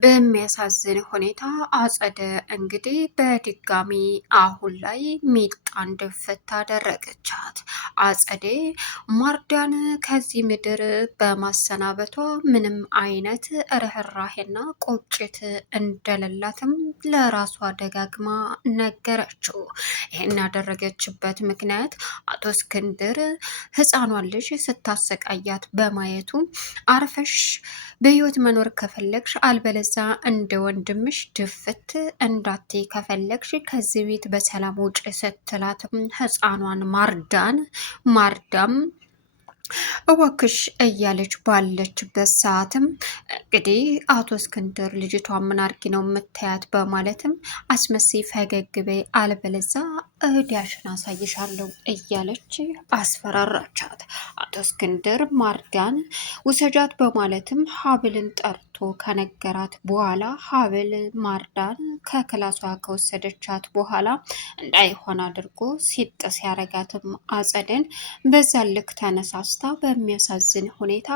በሚያሳዝን ሁኔታ አጸደ እንግዲህ በድጋሚ አሁን ላይ ሚጣን ድፍት አደረገቻት። አጸዴ ማርዳን ከዚህ ምድር በማሰናበቷ ምንም አይነት ርህራሄና ቁጭት እንደሌላትም ለራሷ ደጋግማ ነገረችው። ይህን ያደረገችበት ምክንያት አቶ እስክንድር ህፃኗን ልጅ ስታሰቃያት በማየቱ አርፈሽ በህይወት መኖር ከፈለግሽ አልበለዛ እንደ ወንድምሽ ድፍት እንዳትይ ከፈለግሽ ከዚህ ቤት በሰላም ውጭ ስትላትም ህፃኗን ማርዳም እወክሽ እያለች ባለችበት ሰዓትም እንግዲህ አቶ እስክንድር ልጅቷ ምን አርጊ ነው የምታያት በማለትም አስመሳይ ፈገግ በይ አልበለዛ እዳሽን አሳይሻለሁ እያለች አስፈራራቻት። አቶ እስክንድር ማርዳን ውሰጃት በማለትም ሀብልን ጠርቶ ከነገራት በኋላ ሀብል ማርዳን ከክላሷ ከወሰደቻት በኋላ እንዳይሆን አድርጎ ሲጥ ሲያረጋትም አጸደን በዛ ልክ ተነሳስታ በሚያሳዝን ሁኔታ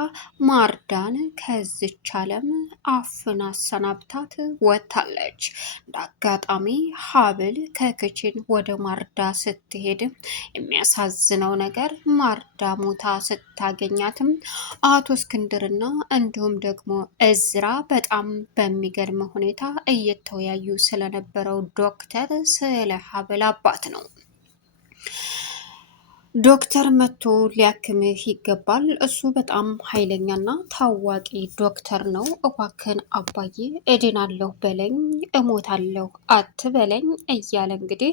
ማርዳን ከዚች ዓለም አፍና አሰናብታት ወጥታለች። እንዳጋጣሚ ሀብል ከክችን ወደ ማርዳ ስትሄድ የሚያሳዝነው ነገር ማርዳ ሞታ ስታገኛትም አቶ እስክንድርና እንዲሁም ደግሞ እዝራ በጣም በሚገርም ሁኔታ እየተወያዩ ስለነበረው ዶክተር ስለ ሀብል አባት ነው። ዶክተር መጥቶ ሊያክምህ ይገባል። እሱ በጣም ኃይለኛና ታዋቂ ዶክተር ነው። እባክን አባዬ እድናለሁ በለኝ፣ እሞታለሁ አትበለኝ እያለ እንግዲህ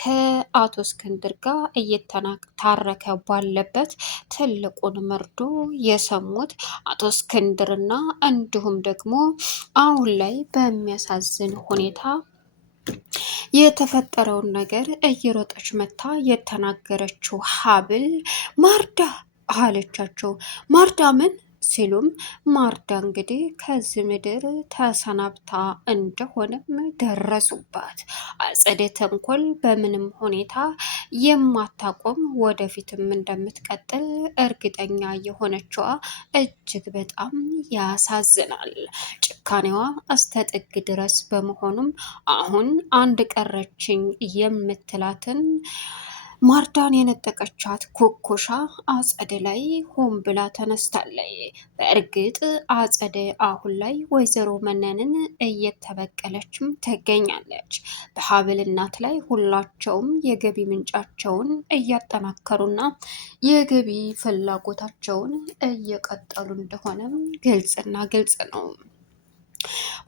ከአቶ እስክንድር ጋር እየተታረከ ባለበት ትልቁን መርዶ የሰሙት አቶ እስክንድርና እንዲሁም ደግሞ አሁን ላይ በሚያሳዝን ሁኔታ የተፈጠረውን ነገር እየሮጠች መታ የተናገረችው ሀብል ማርዳ አለቻቸው። ማርዳ ምን ሲሉም ማርዳ እንግዲህ ከዚህ ምድር ተሰናብታ እንደሆነም ደረሱባት። አጸደ ተንኮል በምንም ሁኔታ የማታቆም ወደፊትም እንደምትቀጥል እርግጠኛ የሆነችዋ እጅግ በጣም ያሳዝናል። ጭካኔዋ እስከ ጥግ ድረስ በመሆኑም አሁን አንድ ቀረችኝ የምትላትን ማርዳን የነጠቀቻት ኩኩሻ አጸደ ላይ ሆን ብላ ተነስታለች። በእርግጥ አጸደ አሁን ላይ ወይዘሮ መነንን እየተበቀለችም ትገኛለች። በሀብል እናት ላይ ሁላቸውም የገቢ ምንጫቸውን እያጠናከሩና የገቢ ፍላጎታቸውን እየቀጠሉ እንደሆነም ግልጽና ግልጽ ነው።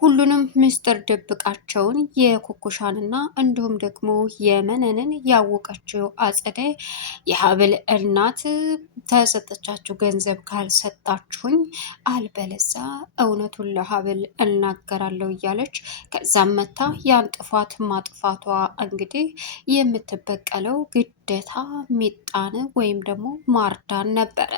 ሁሉንም ምስጢር ድብቃቸውን የኩኩሻንና እንዲሁም ደግሞ የመነንን ያወቀችው አጸደ የሀብል እናት ተሰጠቻችሁ ገንዘብ ካልሰጣችሁኝ አልበለዛ እውነቱን ለሀብል እናገራለሁ እያለች ከዛም መታ ያን ጥፋት ማጥፋቷ እንግዲህ የምትበቀለው ግዴታ ሚጣን ወይም ደግሞ ማርዳን ነበረ።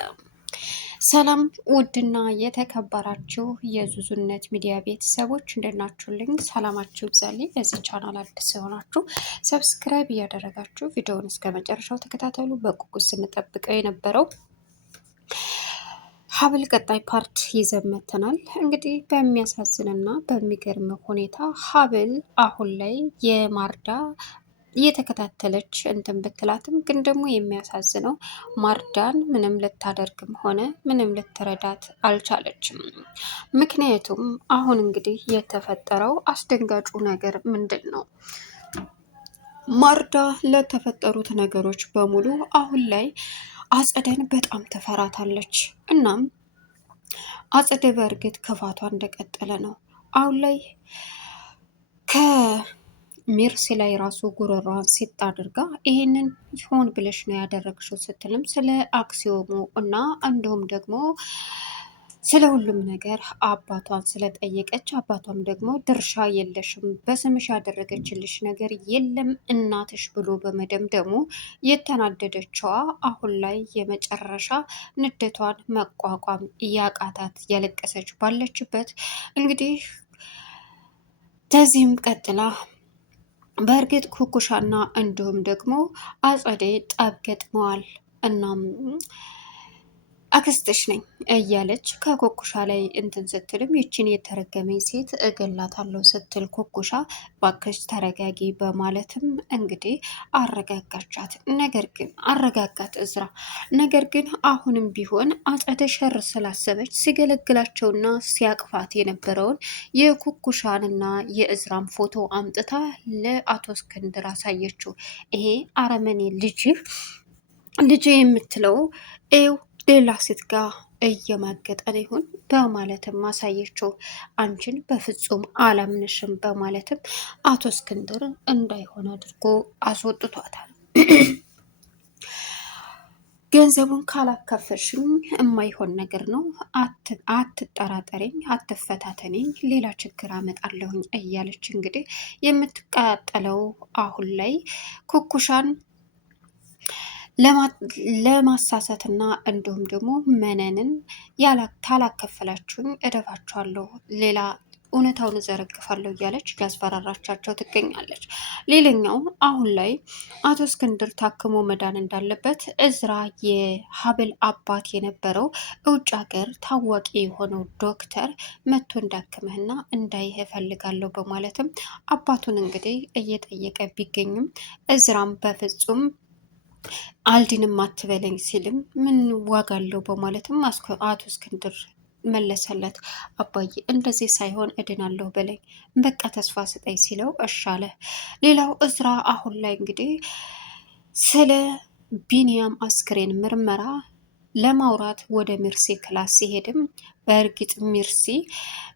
ሰላም ውድና የተከበራችሁ የዙዙነት ሚዲያ ቤተሰቦች እንደናችሁልኝ ሰላማችሁ ይብዛልኝ። ለዚህ ቻናል አዲስ የሆናችሁ ሰብስክራይብ እያደረጋችሁ ቪዲዮውን እስከ መጨረሻው ተከታተሉ። በጉጉት ስንጠብቀው የነበረው ሀብል ቀጣይ ፓርት ይዘን መጥተናል። እንግዲህ በሚያሳዝንና በሚገርም ሁኔታ ሀብል አሁን ላይ የማርዳ እየተከታተለች እንትን ብትላትም ግን ደግሞ የሚያሳዝነው ማርዳን ምንም ልታደርግም ሆነ ምንም ልትረዳት አልቻለችም። ምክንያቱም አሁን እንግዲህ የተፈጠረው አስደንጋጩ ነገር ምንድን ነው? ማርዳ ለተፈጠሩት ነገሮች በሙሉ አሁን ላይ አጸደን በጣም ትፈራታለች። እናም አጸደ በእርግጥ ክፋቷ እንደቀጠለ ነው። አሁን ላይ ሚርሲ ላይ ራሱ ጉሮሯን ሲጥ አድርጋ ይህንን ሆን ብለሽ ነው ያደረግሽው ስትልም ስለ አክሲዮሙ እና እንዲሁም ደግሞ ስለ ሁሉም ነገር አባቷን ስለጠየቀች አባቷም ደግሞ ድርሻ የለሽም፣ በስምሽ ያደረገችልሽ ነገር የለም እናትሽ ብሎ በመደምደሙ የተናደደችዋ አሁን ላይ የመጨረሻ ንደቷን መቋቋም እያቃታት ያለቀሰች ባለችበት እንግዲህ ከዚህም ቀጥላ በእርግጥ ኩኩሻና እንዲሁም ደግሞ አጸዴ ጠብ ገጥመዋል። እናም አክስትሽ ነኝ እያለች ከኮኩሻ ላይ እንትን ስትልም ይችን የተረገመኝ ሴት እገላታለሁ ስትል ኮኩሻ ባክሽ ተረጋጊ በማለትም እንግዲህ አረጋጋቻት። ነገር ግን አረጋጋት እዝራ። ነገር ግን አሁንም ቢሆን አጸደ ሸር ስላሰበች ሲገለግላቸውና ሲያቅፋት የነበረውን የኩኩሻንና የእዝራን ፎቶ አምጥታ ለአቶ እስክንድር አሳየችው። ይሄ አረመኔ ልጅ የምትለው ሌላ ሴት ጋር እየማገጠን ይሁን በማለትም ማሳየችው። አንቺን በፍጹም አላምንሽም በማለትም አቶ እስክንድር እንዳይሆን አድርጎ አስወጥቷታል። ገንዘቡን ካላካፈልሽኝ የማይሆን ነገር ነው፣ አትጠራጠረኝ፣ አትፈታተነኝ፣ ሌላ ችግር አመጣለሁኝ እያለች እንግዲህ የምትቀጣጠለው አሁን ላይ ኩኩሻን ለማሳሳትና እንዲሁም ደግሞ መነንን ታላከፈላችሁኝ እደፋችኋለሁ፣ ሌላ እውነታውን እዘረግፋለሁ እያለች እያስፈራራቻቸው ትገኛለች። ሌላኛው አሁን ላይ አቶ እስክንድር ታክሞ መዳን እንዳለበት እዝራ የሀብል አባት የነበረው ውጭ ሀገር ታዋቂ የሆነው ዶክተር መጥቶ እንዳክምህና እንዳይህ እፈልጋለሁ በማለትም አባቱን እንግዲህ እየጠየቀ ቢገኝም እዝራም በፍጹም አልድንም አትበለኝ ሲልም ምን ዋጋ አለው በማለትም አቶ እስክንድር መለሰለት። አባዬ እንደዚህ ሳይሆን እድናለሁ በለኝ፣ በቃ ተስፋ ስጠኝ ሲለው እሻለ። ሌላው እዝራ አሁን ላይ እንግዲህ ስለ ቢኒያም አስክሬን ምርመራ ለማውራት ወደ ሚርሲ ክላስ ሲሄድም በእርግጥ ሚርሲ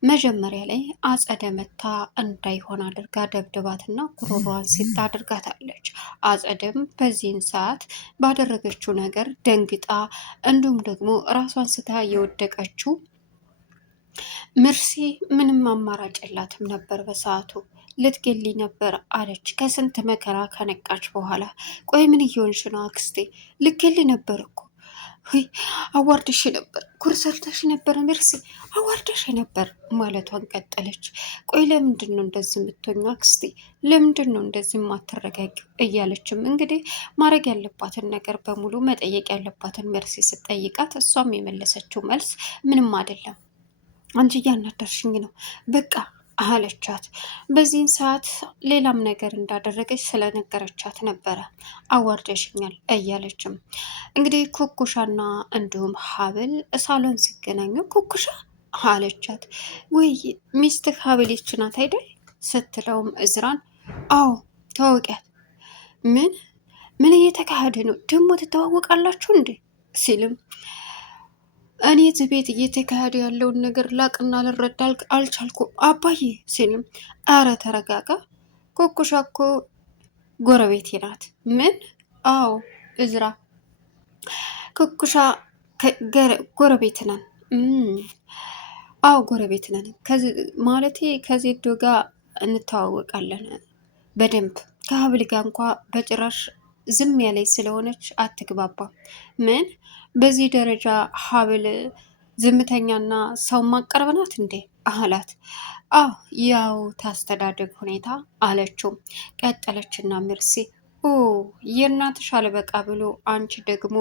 መጀመሪያ ላይ አጸደ መታ እንዳይሆን አድርጋ ደብድባትና ጉሮሯን ሲታ አድርጋታለች። አጸደም በዚህን ሰዓት ባደረገችው ነገር ደንግጣ እንዲሁም ደግሞ ራሷን ስታ የወደቀችው ሚርሲ ምንም አማራጭ የላትም ነበር በሰዓቱ ልትገሊ ነበር አለች። ከስንት መከራ ከነቃች በኋላ ቆይ ምን እየሆንሽ ነው አክስቴ? ልትገሊ ነበር እኮ አዋርደሽ ነበር፣ ኩርሰርተሽ ነበር ሚርሲ፣ አዋርደሽ ነበር ማለቷን ቀጠለች። ቆይ ለምንድን ነው እንደዚህ የምትሆኙ አክስቴ? ለምንድን ነው እንደዚህ የማትረጋጊው? እያለችም እንግዲህ ማድረግ ያለባትን ነገር በሙሉ መጠየቅ ያለባትን ሚርሲ ስትጠይቃት እሷም የመለሰችው መልስ ምንም አይደለም፣ አንቺ እያናደርሽኝ ነው በቃ አለቻት። በዚህን ሰዓት ሌላም ነገር እንዳደረገች ስለነገረቻት ነበረ አዋርደሽኛል እያለችም እንግዲህ ኩኩሻና እንዲሁም ሀብል ሳሎን ሲገናኙ ኩኩሻ አለቻት። ወይ ሚስትህ ሀብል ይች ናት አይደል ስትለውም እዝራን አዎ ተዋውቂያት። ምን እየተካሄደ ነው ደግሞ ትተዋወቃላችሁ እንዴ ሲልም እኔ እዚህ ቤት እየተካሄደ ያለውን ነገር ላቅና ልረዳ አልቻልኩም አባዬ ሲልም፣ አረ ተረጋጋ፣ ኩኩሻ እኮ ጎረቤቴ ናት። ምን? አዎ እዝራ ኩኩሻ ጎረቤት ነን። አዎ ጎረቤት ነን ማለቴ ከዜዶ ጋር እንተዋወቃለን በደንብ። ከሀብል ጋር እንኳ በጭራሽ ዝም ያለች ስለሆነች አትግባባም። ምን? በዚህ ደረጃ ሀብል ዝምተኛና ሰው ማቀረብ ናት እንዴ አላት። አዎ ያው ታስተዳደግ ሁኔታ አለችው። ቀጠለችና ሚርሲ የእናትሽ አልበቃ ብሎ አንቺ ደግሞ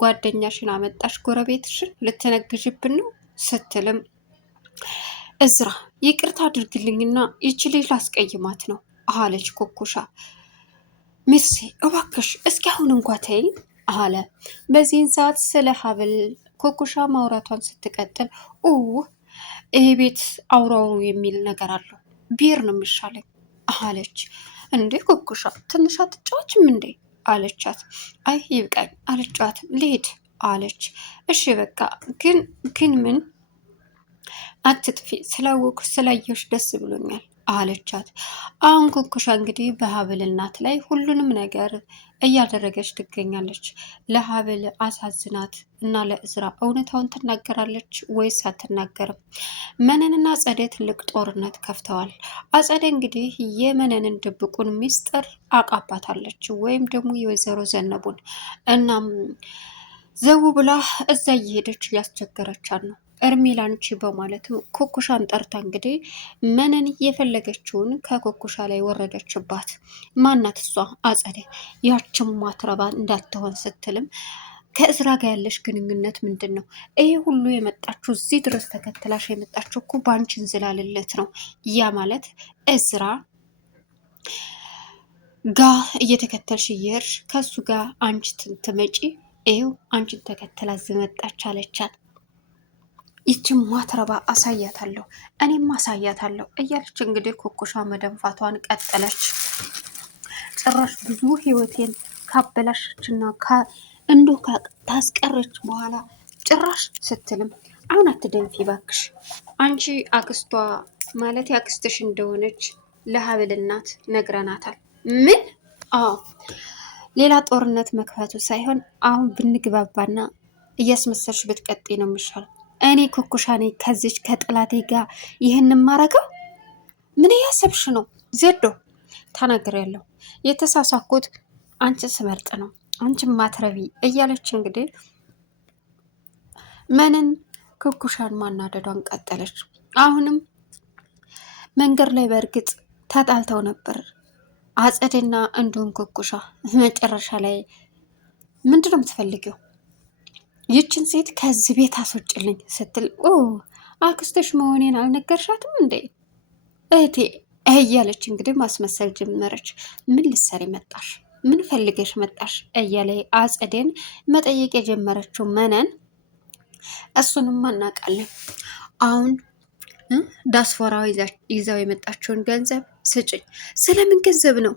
ጓደኛሽን አመጣሽ ጎረቤትሽን ልትነግዥብን ነው ስትልም፣ እዝራ ይቅርታ አድርግልኝና ይቺ ልጅ ላስቀይማት ነው አለች ኩኩሻ። ሚርሲ እባክሽ እስኪ አሁን እንኳ ተይኝ አለ። በዚህን ሰዓት ስለ ሀብል ኩኩሻ ማውራቷን ስትቀጥል ይሄ ቤት አውራው የሚል ነገር አለው፣ ቢር ነው የሚሻለኝ አለች። እንዴ ኩኩሻ ትንሽ አትጫዋችም እንዴ አለቻት። አይ ይብቃኝ አልጫዋትም ልሄድ አለች። እሺ በቃ ግን ምን አትጥፊ፣ ስላወኩ ስላየሁሽ ደስ ብሎኛል አለቻት። አሁን ኩኩሻ እንግዲህ በሀብል እናት ላይ ሁሉንም ነገር እያደረገች ትገኛለች። ለሀብል አሳዝናት እና ለእዝራ እውነታውን ትናገራለች ወይስ አትናገርም? መነንና አጸደ ትልቅ ጦርነት ከፍተዋል። አጸደ እንግዲህ የመነንን ድብቁን ሚስጥር አቃባታለች ወይም ደግሞ የወይዘሮ ዘነቡን። እናም ዘው ብላ እዛ እየሄደች እያስቸገረቻት ነው። እርሜ ላንቺ በማለትም ኩኩሻን ጠርታ እንግዲህ መነን የፈለገችውን ከኩኩሻ ላይ ወረደችባት። ማናት እሷ? አጸደ ያችም ማትረባ እንዳትሆን ስትልም ከእዝራ ጋር ያለሽ ግንኙነት ምንድን ነው? ይሄ ሁሉ የመጣችው እዚህ ድረስ ተከትላሽ የመጣችው እኮ በአንቺ እንዝላልለት ነው። ያ ማለት እዝራ ጋ እየተከተልሽ እየሄድሽ ከሱ ጋር አንቺ ትመጪ፣ ይኸው አንቺን ተከትላ ዝመጣች አለቻት። ይችም ማትረባ አሳያታለሁ፣ እኔም አሳያታለሁ እያለች እንግዲህ ኩኩሻ መደንፋቷን ቀጠለች። ጭራሽ ብዙ ህይወቴን ካበላሸችና እንዶ ታስቀረች በኋላ ጭራሽ ስትልም አሁን አትደንፊ ባክሽ፣ አንቺ አክስቷ ማለት አክስትሽ እንደሆነች ለሀብል እናት ነግረናታል። ምን? አዎ ሌላ ጦርነት መክፈቱ ሳይሆን አሁን ብንግባባና እያስመሰልሽ ብትቀጥይ ነው የሚሻለው። እኔ ኩኩሻ ነኝ ከዚች ከጥላቴ ጋር ይህን ማረገው? ምን እያሰብሽ ነው ዜዶ? ተናግሬያለሁ። የተሳሳኩት አንቺ ስመርጥ ነው፣ አንቺ ማትረቢ እያለች እንግዲህ መንን ኩኩሻን ማናደዷን ቀጠለች። አሁንም መንገድ ላይ በእርግጥ ተጣልተው ነበር አጸድና እንዲሁም ኩኩሻ። መጨረሻ ላይ ምንድነው የምትፈልጊው? ይችን ሴት ከዚህ ቤት አስወጭልኝ ስትል አክስትሽ መሆኔን አልነገርሻትም እንዴ እህቴ እያለች እንግዲህ ማስመሰል ጀመረች። ምን ልትሰሪ መጣሽ? ምን ፈልገሽ መጣሽ? እያለ አጸዴን መጠየቅ የጀመረችው መነን እሱንም አናውቃለን። አሁን ዳስፎራ ይዛው የመጣችውን ገንዘብ ስጭኝ። ስለምን ገንዘብ ነው?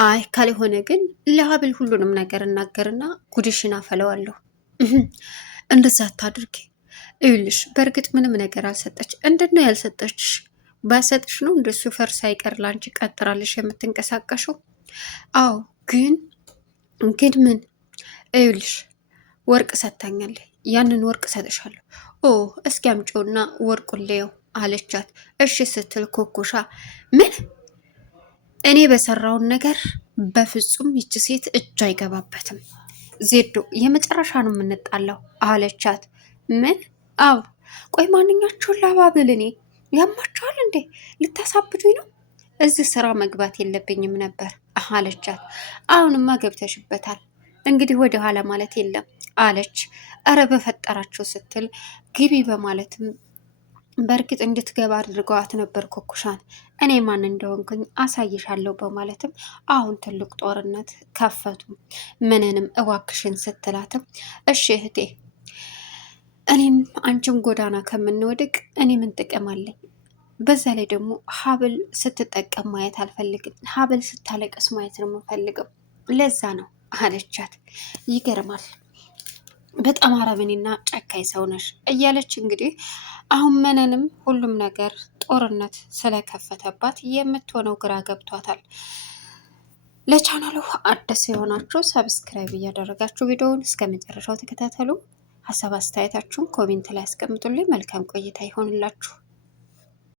አይ ካልሆነ ግን ለሀብል ሁሉንም ነገር እናገርና ጉድሽን አፈለዋለሁ። እንደዛ አታድርጊ። ይኸውልሽ በእርግጥ ምንም ነገር አልሰጠች። እንደት ነው ያልሰጠችሽ? ባሰጥሽ ነው እንደሱ ፈር ሳይቀር ላንቺ ቀጥራልሽ የምትንቀሳቀሽው? አዎ ግን ምን? ይኸውልሽ ወርቅ ሰጥታኛለች። ያንን ወርቅ ሰጥሻለሁ። እስኪ አምጪውና ወርቁን ልየው አለቻት። እሺ ስትል ኩኩሻ ምን? እኔ በሰራውን ነገር በፍጹም ይች ሴት እጅ አይገባበትም። ዜዶ የመጨረሻ ነው የምንጣላው አለቻት። ምን? አዎ ቆይ ማንኛችሁን ላባብል? እኔ ያማችኋል እንዴ? ልታሳብዱኝ ነው? እዚህ ስራ መግባት የለብኝም ነበር አለቻት። አሁንማ ገብተሽበታል፣ እንግዲህ ወደ ኋላ ማለት የለም አለች። እረ በፈጠራቸው ስትል ግቢ በማለትም በእርግጥ እንድትገባ አድርገዋት ነበር ኩኩሻን። እኔ ማን እንደሆንኩኝ አሳይሻለሁ በማለትም አሁን ትልቅ ጦርነት ከፈቱ። ምንንም እዋክሽን ስትላትም እሺ እህቴ እኔም አንቺም ጎዳና ከምንወድቅ እኔ ምን ጥቅም አለኝ? በዛ ላይ ደግሞ ሀብል ስትጠቀም ማየት አልፈልግም። ሀብል ስታለቀስ ማየት ነው የምፈልገው። ለዛ ነው አለቻት። ይገርማል፣ በጣም አረመኔና ጨካኝ ሰው ነሽ እያለች እንግዲህ አሁን መነንም ሁሉም ነገር ጦርነት ስለከፈተባት የምትሆነው ግራ ገብቷታል። ለቻናሉ አዲስ የሆናችሁ ሰብስክራይብ እያደረጋችሁ ቪዲዮውን እስከ መጨረሻው ተከታተሉ። ሀሳብ አስተያየታችሁን ኮሜንት ላይ አስቀምጡልኝ። መልካም ቆይታ ይሆንላችሁ።